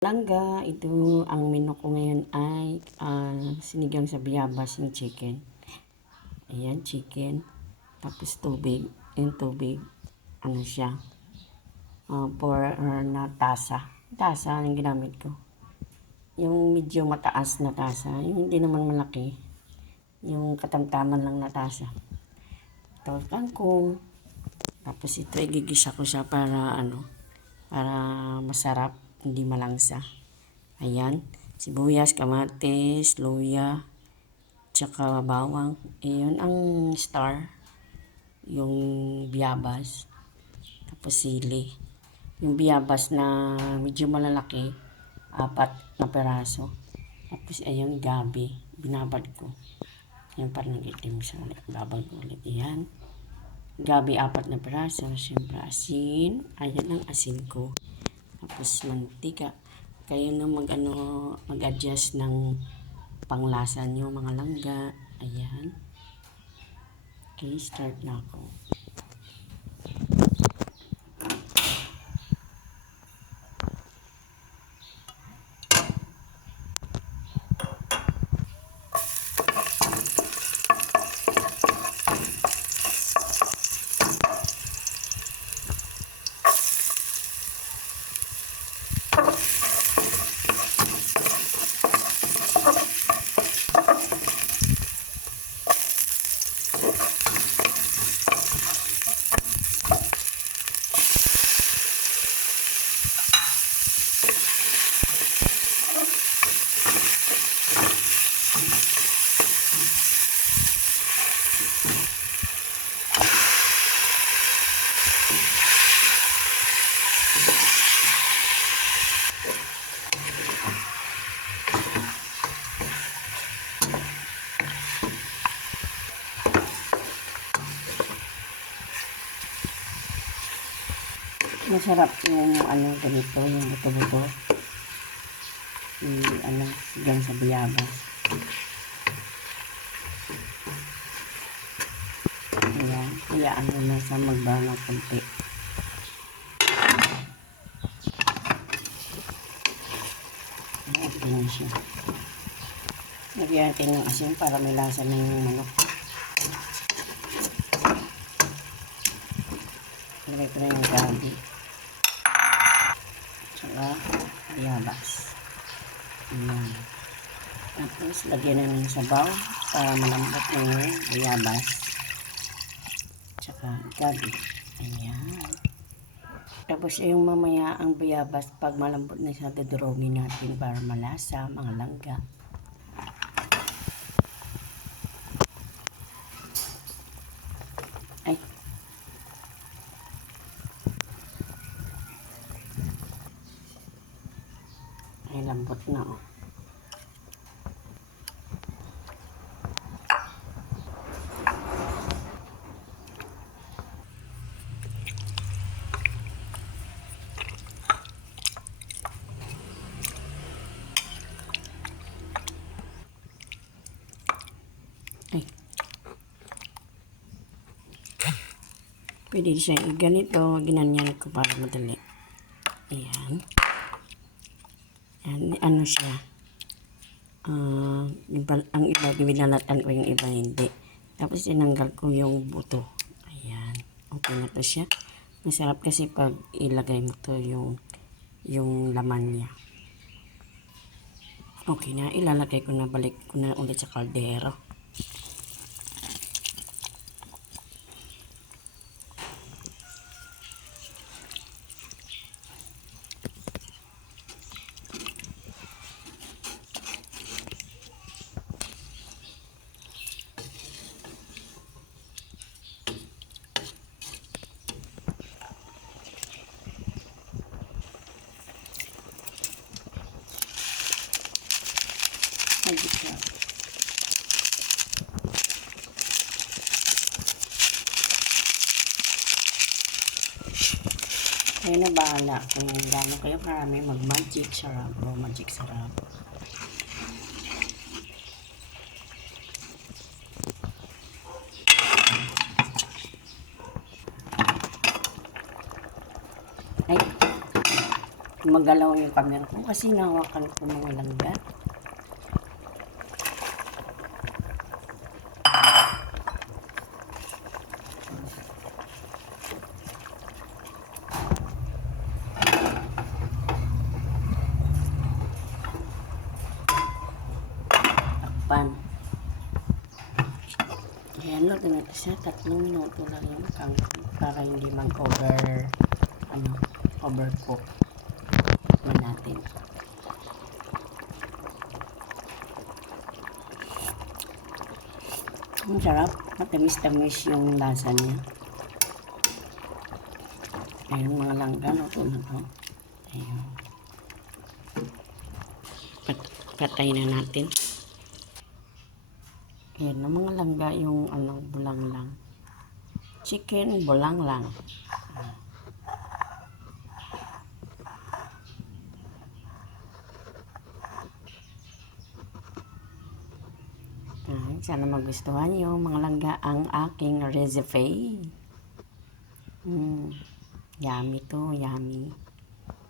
Langga, ito ang menu ko ngayon ay sinigang sa bayabas yung chicken. Ayan, chicken. Tapos tubig. Yung tubig, ano siya, na tasa. Tasa ang ginamit ko. Yung medyo mataas na tasa. Yung hindi naman malaki. Yung katamtaman lang na tasa. Tapos kangkong. Tapos ito, igigisa ko siya para para masarap, hindi malangsa. Ayan, sibuyas, kamatis, luya, tsaka bawang. Ayun ang star, yung biyabas, tapos sili. Yung biyabas na medyo malalaki, 4 na peraso. Tapos ayun, gabi, binabad ko. Ayan, parang nag-itim siya ulit. Babad ko ulit. Ayan. Gabi, 4 na peraso. Siyempre, asin. Ayan ang asin ko. Tapos mantika. Kayo na mag-adjust ng panglasa nyo, mga langga. Ayan. Okay, start na ako. Masarap yung ganito, yung buto-buto. Yung sigang sa bayabas. Ayan, hayaan mo na sa magbangaw konti. Ayan siya. Lagyan natin ng asin para may lasa na yung manok. Lagay ko na yung gabi. Tsaka bayabas. Ayan. Tapos lagyan na ng sabaw para malambot na yung bayabas. Tsaka gabi. Ayan. Tapos yung mamaya ang bayabas, pag malambot na siya, dudurogin natin para malasa, mga langga. Ay. Ay, lambot na oh. Ay. Pwede siya ganito, ginanyan ko para madali. Ayan. Ano siya? Ang iba, binalatan ko, yung iba hindi. Tapos tinanggal ko yung buto. Ayan. Okay na to siya. Masarap kasi pag ilagay mo to yung laman niya. Okay na, ilalagay ko na, balik ko na ulit sa kaldero. Kayo na bahala kung gano'n kayo karami mag-magic sarap o magic sarap. Ay, gumagalaw yung camera ko kasi nahawakan ko mga langga. Takpan. Ayan, luto na ito siya. 3 minuto lang yung kangkong para hindi overcook. Tikman natin. Ang sarap. Matamis-tamis yung lasa niya. Ayun, mga langga, luto na ito. Ayun. Patay na natin. Ayan, ang mga langga yung bulang lang. Chicken, bulang lang. Sana magustuhan niyo mga langga ang aking recipe. Yummy to, yummy.